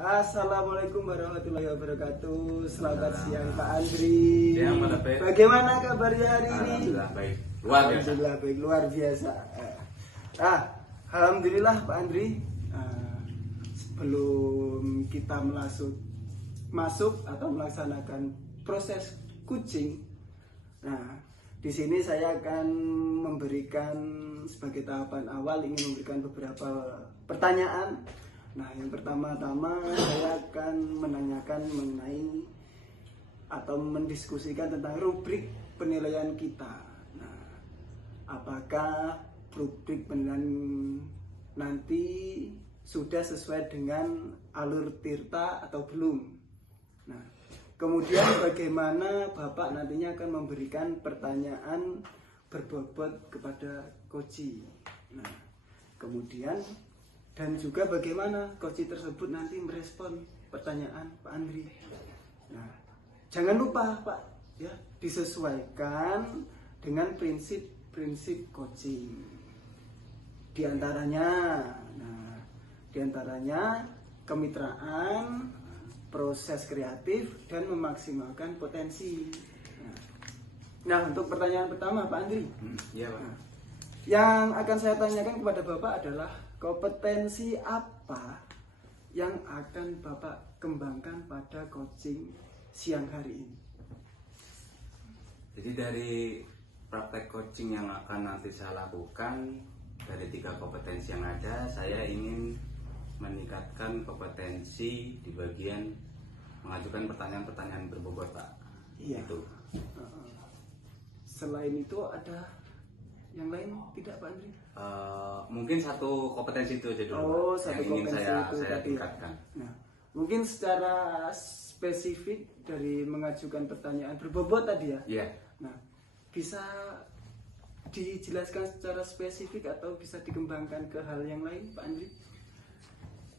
Assalamualaikum warahmatullahi wabarakatuh. Selamat siang Pak Andri. Siang, Pak Dape. Bagaimana kabarnya hari ini? Alhamdulillah baik. Luar biasa. Alhamdulillah baik, luar biasa. Alhamdulillah Pak Andri. Sebelum kita masuk atau melaksanakan proses coaching, di sini saya akan memberikan sebagai tahapan awal ingin memberikan beberapa pertanyaan. Yang pertama-tama saya akan menanyakan mengenai atau mendiskusikan tentang rubrik penilaian kita. Apakah rubrik penilaian nanti sudah sesuai dengan alur Tirta atau belum? Kemudian bagaimana Bapak nantinya akan memberikan pertanyaan berbobot kepada Koji. Kemudian dan juga bagaimana Koji tersebut nanti merespon pertanyaan Pak Andri. Jangan lupa Pak, ya, disesuaikan dengan prinsip-prinsip coaching. Di antaranya kemitraan, proses kreatif, dan memaksimalkan potensi. Untuk pertanyaan pertama Pak Andri, Iya, Pak. yang akan saya tanyakan kepada Bapak adalah kompetensi apa yang akan Bapak kembangkan pada coaching siang hari ini? Jadi dari praktek coaching yang akan nanti saya lakukan, dari 3 kompetensi yang ada, saya ingin meningkatkan kompetensi di bagian mengajukan pertanyaan-pertanyaan berbobot, Pak. Iya. Itu. Selain itu ada yang lain tidak Pak Andri? Mungkin satu kompetensi itu aja dulu, Oh, Pak, satu yang ingin kompetensi saya itu tadi. tingkatkan. Mungkin secara spesifik dari mengajukan pertanyaan berbobot tadi ya. Iya. Bisa dijelaskan secara spesifik atau bisa dikembangkan ke hal yang lain Pak Andri?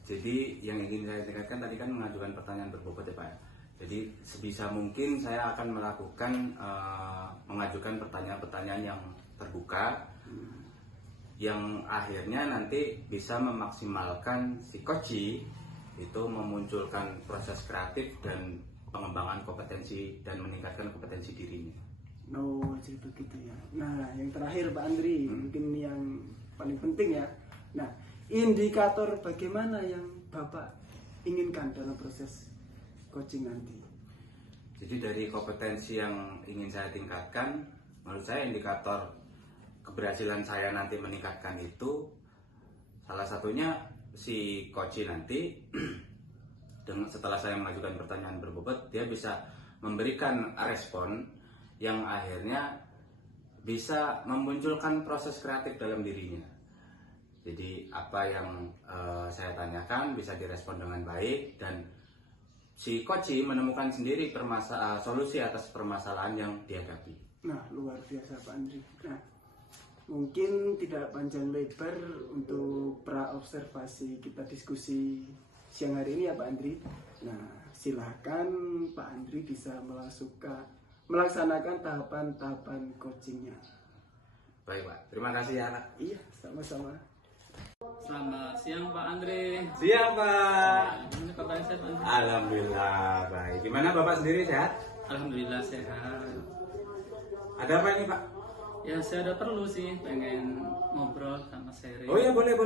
Jadi yang ingin saya tingkatkan tadi kan mengajukan pertanyaan berbobot ya, Pak. Jadi sebisa mungkin saya akan melakukan mengajukan pertanyaan-pertanyaan yang terbuka, yang akhirnya nanti bisa memaksimalkan si Koji itu memunculkan proses kreatif dan pengembangan kompetensi dan meningkatkan kompetensi dirinya. Jadi begitu ya. Yang terakhir Pak Andri, mungkin yang paling penting ya. Indikator bagaimana yang Bapak inginkan dalam proses coaching nanti? Jadi dari kompetensi yang ingin saya tingkatkan, menurut saya indikator keberhasilan saya nanti meningkatkan itu salah satunya si Koji nanti setelah saya mengajukan pertanyaan berbobot, dia bisa memberikan respon yang akhirnya bisa memunculkan proses kreatif dalam dirinya. Jadi apa yang saya tanyakan bisa direspon dengan baik dan si Koji menemukan sendiri solusi atas permasalahan yang dihadapi. Luar biasa Pak Andri. Mungkin tidak panjang lebar untuk pra-observasi kita diskusi siang hari ini ya Pak Andri. Silahkan Pak Andri bisa melaksanakan tahapan-tahapan coachingnya. Baik Pak, terima kasih ya Pak. Iya, sama-sama. Selamat siang Pak Andre. Siang Pak. Gimana kabarnya Pak Andre? Alhamdulillah baik. Gimana Bapak sendiri sehat? Alhamdulillah sehat. Ada apa ini Pak? Ya saya ada perlu sih, pengen ngobrol sama sharing. Oh ya boleh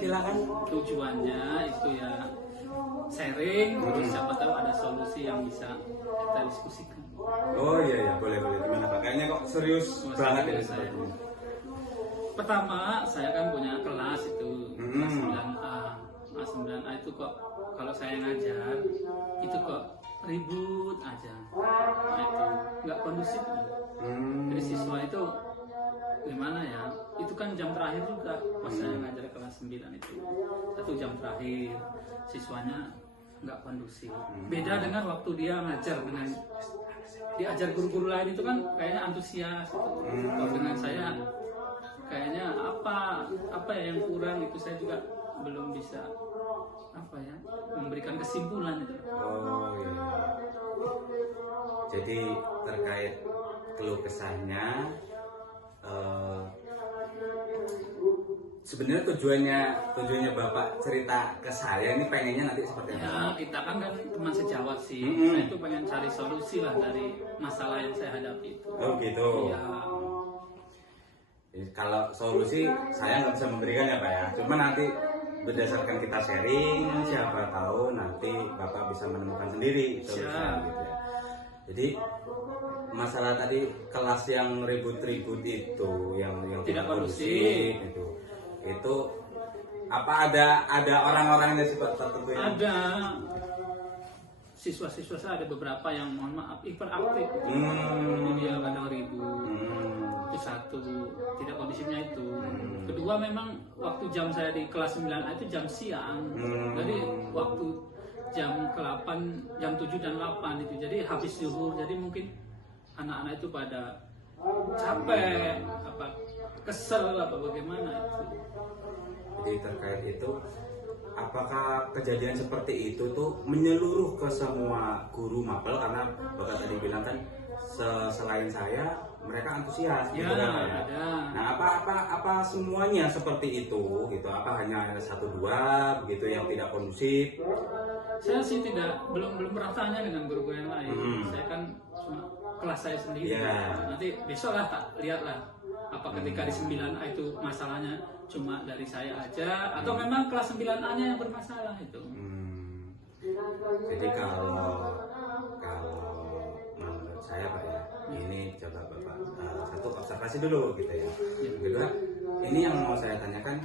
silakan. Tujuannya itu ya sharing, siapa tahu ada solusi yang bisa kita diskusikan. Oh iya boleh. Gimana Pak? Kayaknya kok serius banget ini sepertinya. Pertama, saya kan punya kelas itu kelas 9A. Kelas 9A itu kok kalau saya ngajar itu kok ribut aja. Itu nggak kondusif. Jadi siswa itu gimana ya? Itu kan jam terakhir juga pas saya ngajar kelas 9 itu. 1 jam terakhir siswanya nggak kondusif. Beda dengan waktu dia ngajar dengan diajar guru-guru lain itu kan kayaknya antusias gitu. Kalau dengan saya kayaknya apa ya yang kurang itu saya juga belum bisa memberikan kesimpulan itu. Oh iya. Jadi terkait keluh kesahnya sebenarnya tujuannya Bapak cerita ke saya ini pengennya nanti seperti apa? Ya, kita kan teman sejawat sih. Saya itu pengen cari solusi lah dari masalah yang saya hadapi itu. Oh gitu. Ya, Jadi, kalau solusi saya nggak bisa memberikan ya Pak ya. Cuma nanti berdasarkan kita sharing, siapa tahu nanti Bapak bisa menemukan sendiri solusinya gitu ya. Jadi masalah tadi kelas yang ribut-ribut itu, yang Tidak kondusif. itu apa ada orang-orang yang sifat tertentu yang ada siswa-siswa saya, ada beberapa yang mohon maaf hiperaktif. Jadi dia kadang ribut. Itu satu, tidak kondisinya itu. Kedua, memang waktu jam saya di kelas 9A itu jam siang. Jadi waktu jam ke-8, jam 7 dan 8 itu. Jadi habis zuhur. Jadi mungkin anak-anak itu pada capek, apa kesel apa bagaimana itu. Jadi terkait itu, apakah kejadian seperti itu tuh menyeluruh ke semua guru mapel? Karena Bapak tadi bilang kan selain saya mereka antusias Ya, gitu kan ya. ada. Nah, apa semuanya seperti itu gitu? Apa hanya satu dua begitu yang tidak kondusif? Saya sih belum pernah tanya dengan guru-guru yang lain. Saya kan cuma kelas saya sendiri. Yeah. Nanti besok lah tak lihatlah apa ketika di 9A itu masalahnya cuma dari saya aja atau memang kelas 9A-nya yang bermasalah itu. Jadi kalau menurut saya Pak ya, ini coba Bapak satu observasi dulu gitu ya. Yang kedua, ini yang mau saya tanyakan,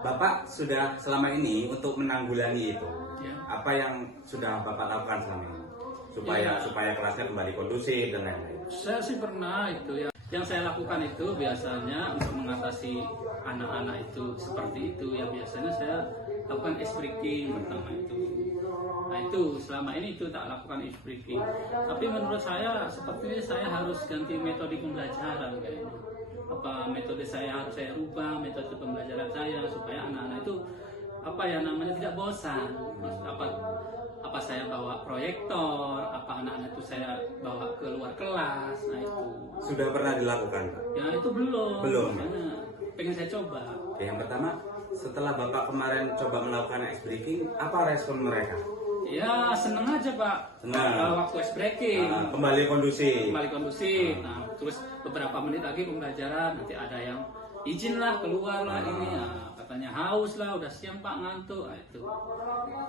Bapak sudah selama ini untuk menanggulangi itu, Ya. apa yang sudah Bapak lakukan selama ini supaya kelasnya kembali kondusif dan lain-lain? Saya sih pernah itu ya. Yang saya lakukan itu biasanya untuk mengatasi anak-anak itu seperti itu ya, biasanya saya lakukan ice breaking pertama itu. Nah itu selama ini itu tak lakukan ice breaking. Tapi menurut saya sepertinya saya harus ganti metode pembelajaran kayaknya. Apa metode saya harus saya rubah metode pembelajaran saya supaya anak-anak itu apa ya namanya tidak bosan. Apa saya bawa proyektor, apa anak-anak itu saya bawa keluar kelas, nah itu. Sudah pernah dilakukan Pak? Ya itu belum. Belum. Makanya pengen saya coba. Oke, yang pertama, setelah Bapak kemarin coba melakukan ice breaking, apa respon mereka? Ya seneng aja Pak. Senang. Waktu ice breaking. Kembali kondusif. Kembali kondusif. Nah, terus beberapa menit lagi pembelajaran, nanti ada yang izin lah keluar lah ini ya. Katanya haus lah, udah siang Pak ngantuk. Nah, itu.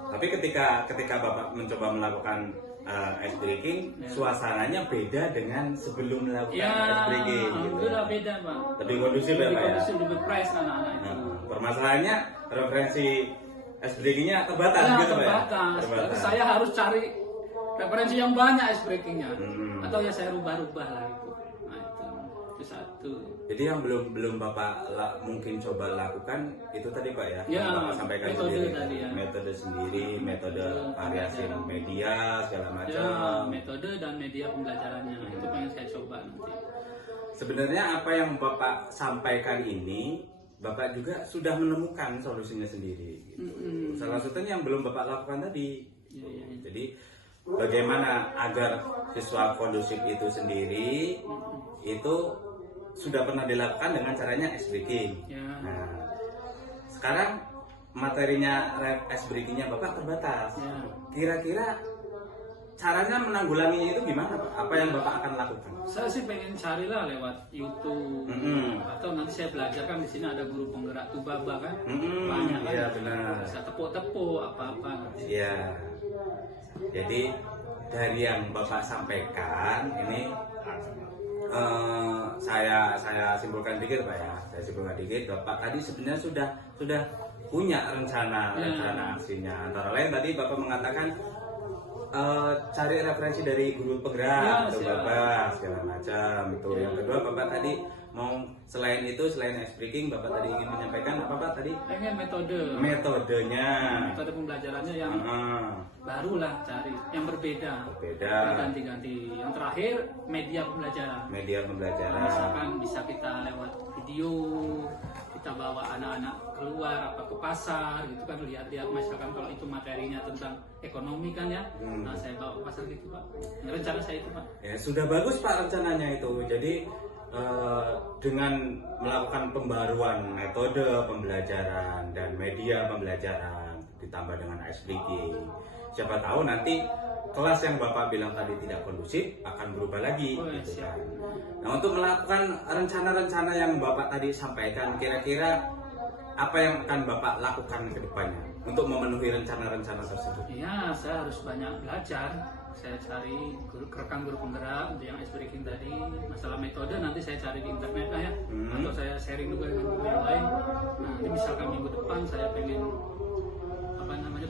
Tapi ketika Bapak mencoba melakukan ice breaking, suasananya beda dengan sebelum melakukan ice breaking. Gitu. Udah beda Pak. Lebih kondusif ya Lebih Pak ya? kondusif, lebih fresh anak-anak itu. Permasalahannya referensi ice breakingnya terbatas Ya, gitu Pak ya? terbatas. Berarti saya harus cari referensi yang banyak ice breakingnya. Atau ya saya rubah-rubah lah itu. Nah itu satu. Jadi yang belum Bapak mungkin coba lakukan itu tadi Pak ya? Ya, Yang Bapak sampaikan metode sendiri. tadi ya. Metode sendiri, metode variasi media segala Ya, macam. metode dan media pembelajarannya itu pengen saya coba nanti. Sebenarnya apa yang Bapak sampaikan ini, Bapak juga sudah menemukan solusinya sendiri. Gitu. Salah satunya yang belum Bapak lakukan tadi. Ya. Jadi bagaimana agar siswa kondusif itu sendiri itu sudah pernah dilakukan dengan caranya ice breaking. Ya. Nah, sekarang materinya ice breakingnya Bapak terbatas. Ya. Kira-kira caranya menanggulanginya itu gimana Pak? Apa yang Bapak akan lakukan? Saya sih pengen carilah lewat YouTube atau nanti saya belajar kan di sini ada guru penggerak tubaba kan, banyak kan. Iya benar. Bisa tepuk-tepuk apa-apa. Iya. Jadi dari yang Bapak sampaikan ini saya simpulkan dikit Pak ya. Saya simpulkan dikit, Bapak tadi sebenarnya sudah punya rencana aksinya. Antara lain tadi Bapak mengatakan cari referensi dari guru penggerak atau Bapak segala macam itu. Yang kedua Bapak tadi mau selain ice breaking Bapak tadi ingin menyampaikan apa Pak tadi? Pengen Metodenya. Metode pembelajarannya yang barulah cari yang berbeda. Ganti-ganti. Yang terakhir media pembelajaran. Misalkan bisa kita lewat video, kita bawa anak-anak keluar apa ke pasar gitu kan, lihat-lihat misalkan kalau itu materinya tentang ekonomi kan ya. Nah saya bawa ke pasar gitu Pak. Rencana saya itu Pak. Ya sudah bagus Pak rencananya itu. Jadi dengan melakukan pembaruan metode pembelajaran dan media pembelajaran ditambah dengan SDG, siapa tahu nanti kelas yang Bapak bilang tadi tidak kondusif akan berubah lagi gitu kan. Nah, untuk melakukan rencana-rencana yang Bapak tadi sampaikan, kira-kira apa yang akan Bapak lakukan ke depannya untuk memenuhi rencana-rencana tersebut? Ya, saya harus banyak belajar. Saya cari rekan guru penggerak untuk yang ice breaking tadi. Masalah metode nanti saya cari di internet lah ya, atau saya sharing juga dengan guru yang lain. Nah, nanti misalkan minggu depan saya pengen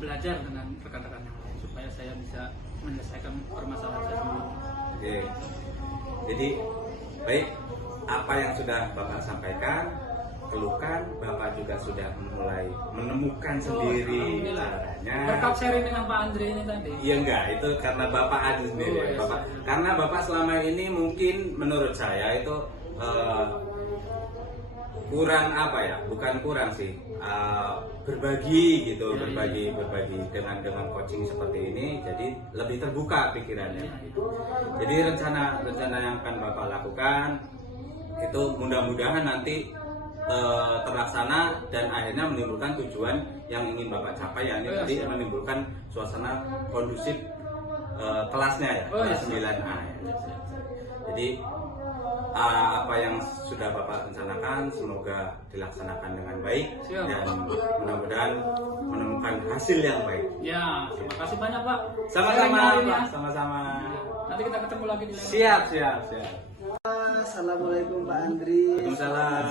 belajar dengan rekan-rekan yang lain supaya saya bisa menyelesaikan permasalahan saya sendiri. Oke. Jadi baik, apa yang sudah Bapak sampaikan, keluhkan, Bapak juga sudah mulai menemukan sendiri caranya. Berkat sharing dengan Pak Andre ini tadi. Iya enggak, itu karena Bapak ada sendiri. Bapak, karena Bapak selama ini mungkin menurut saya itu kurang apa ya? Bukan kurang sih. Berbagi gitu, berbagi dengan coaching seperti ini, jadi lebih terbuka pikirannya. Jadi rencana yang akan Bapak lakukan itu mudah-mudahan nanti terlaksana dan akhirnya menimbulkan tujuan yang ingin Bapak capai, yakni tadi menimbulkan suasana kondusif kelasnya ya, kelas 9A ya. Jadi apa yang sudah Bapak rencanakan semoga dilaksanakan dengan baik. Dan mudah-mudahan menemukan hasil yang baik. Ya, terima kasih banyak Pak. Sama-sama Pak, sama-sama. Nanti kita ketemu lagi di lain. Siap. Assalamualaikum Pak Andri. Waalaikumsalam.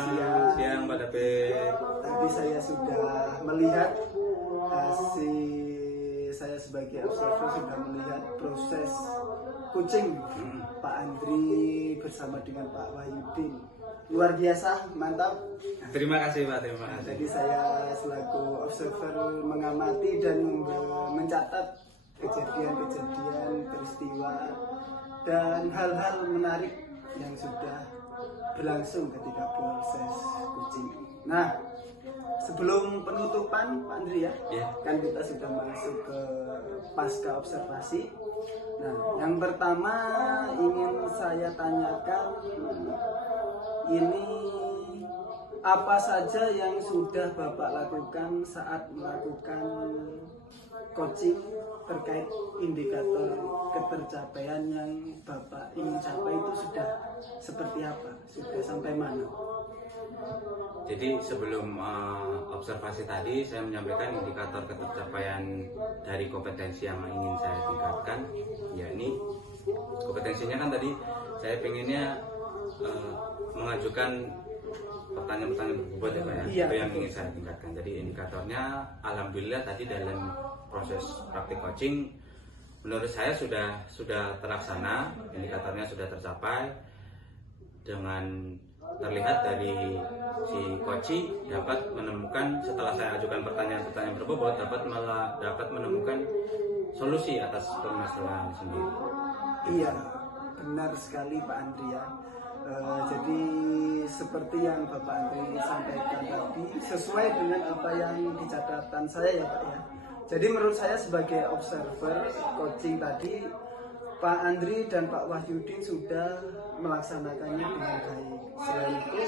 Siang Pak David. Tadi saya sudah melihat saya sebagai observer sudah melihat proses coaching Pak Andri bersama dengan Pak Wahyudin. Luar biasa, mantap. Terima kasih Pak, terima kasih. Jadi saya selaku observer mengamati dan mencatat kejadian-kejadian, peristiwa dan hal-hal menarik yang sudah berlangsung ketika proses coaching. Nah, sebelum penutupan Pak Andri ya, kan kita sudah masuk ke pasca observasi. Nah, yang pertama ingin saya tanyakan, ini apa saja yang sudah Bapak lakukan saat melakukan coaching terkait indikator ketercapaian yang Bapak ingin capai itu sudah seperti apa? Sudah sampai mana? Jadi sebelum observasi tadi saya menyampaikan indikator ketercapaian dari kompetensi yang ingin saya tingkatkan, yakni kompetensinya kan tadi saya pengennya mengajukan pertanyaan-pertanyaan berbobot ya Pak ya, itu yang ingin saya tingkatkan. Jadi indikatornya alhamdulillah tadi dalam proses praktik coaching menurut saya sudah terlaksana, indikatornya sudah tercapai dengan terlihat dari si coach dapat menemukan setelah saya ajukan pertanyaan-pertanyaan berbobot dapat menemukan solusi atas permasalahan sendiri. Iya, benar sekali Pak Andri ya. Jadi seperti yang Bapak Andri sampaikan tadi sesuai dengan apa yang di catatan saya ya Pak ya. Jadi menurut saya sebagai observer coaching tadi Pak Andri dan Pak Wahyudin sudah melaksanakannya dengan baik. Selain itu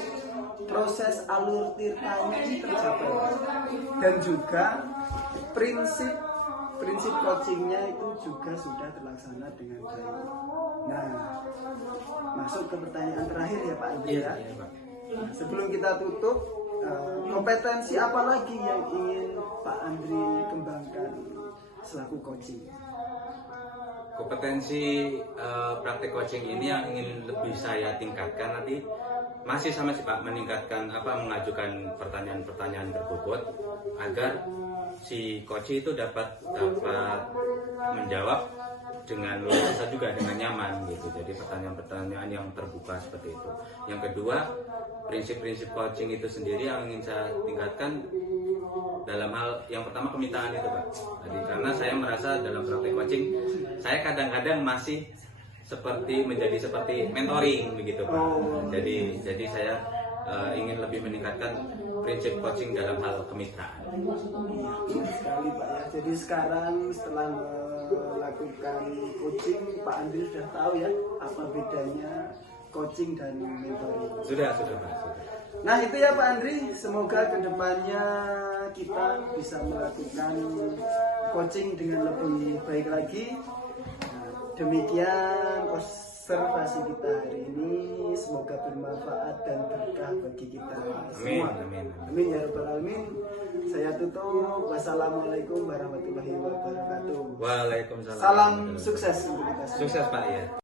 proses alur tirtanya ini tercapai dan juga prinsip coachingnya itu juga sudah terlaksana dengan baik. Nah, masuk ke pertanyaan terakhir ya Pak Andri ya. Nah, sebelum kita tutup, kompetensi apa lagi yang ingin Pak Andri kembangkan selaku coaching? Kompetensi praktik coaching ini yang ingin lebih saya tingkatkan nanti masih sama sih Pak, meningkatkan mengajukan pertanyaan-pertanyaan berbobot agar si coach itu dapat menjawab dengan leluasa juga, dengan nyaman gitu. Jadi pertanyaan-pertanyaan yang terbuka seperti itu. Yang kedua, prinsip-prinsip coaching itu sendiri yang ingin saya tingkatkan dalam hal yang pertama kemitraan itu Pak. Jadi karena saya merasa dalam praktek coaching saya kadang-kadang masih menjadi seperti mentoring begitu Pak. Jadi saya ingin lebih meningkatkan prinsip coaching dalam hal kemitraan. Benar sekali Pak ya. Jadi sekarang setelah melakukan coaching Pak Andri sudah tahu ya apa bedanya coaching dan mentoring. Sudah Pak. Sudah. Nah itu ya Pak Andri, semoga kedepannya kita bisa melakukan coaching dengan lebih baik lagi. Nah, demikian observasi kita hari ini, semoga bermanfaat dan berkah bagi kita semua. Amin ya rabbal alamin. Saya tutup. Wassalamualaikum warahmatullahi wabarakatuh. Waalaikumsalam. Salam sukses untuk kita semua. Sukses Pak ya.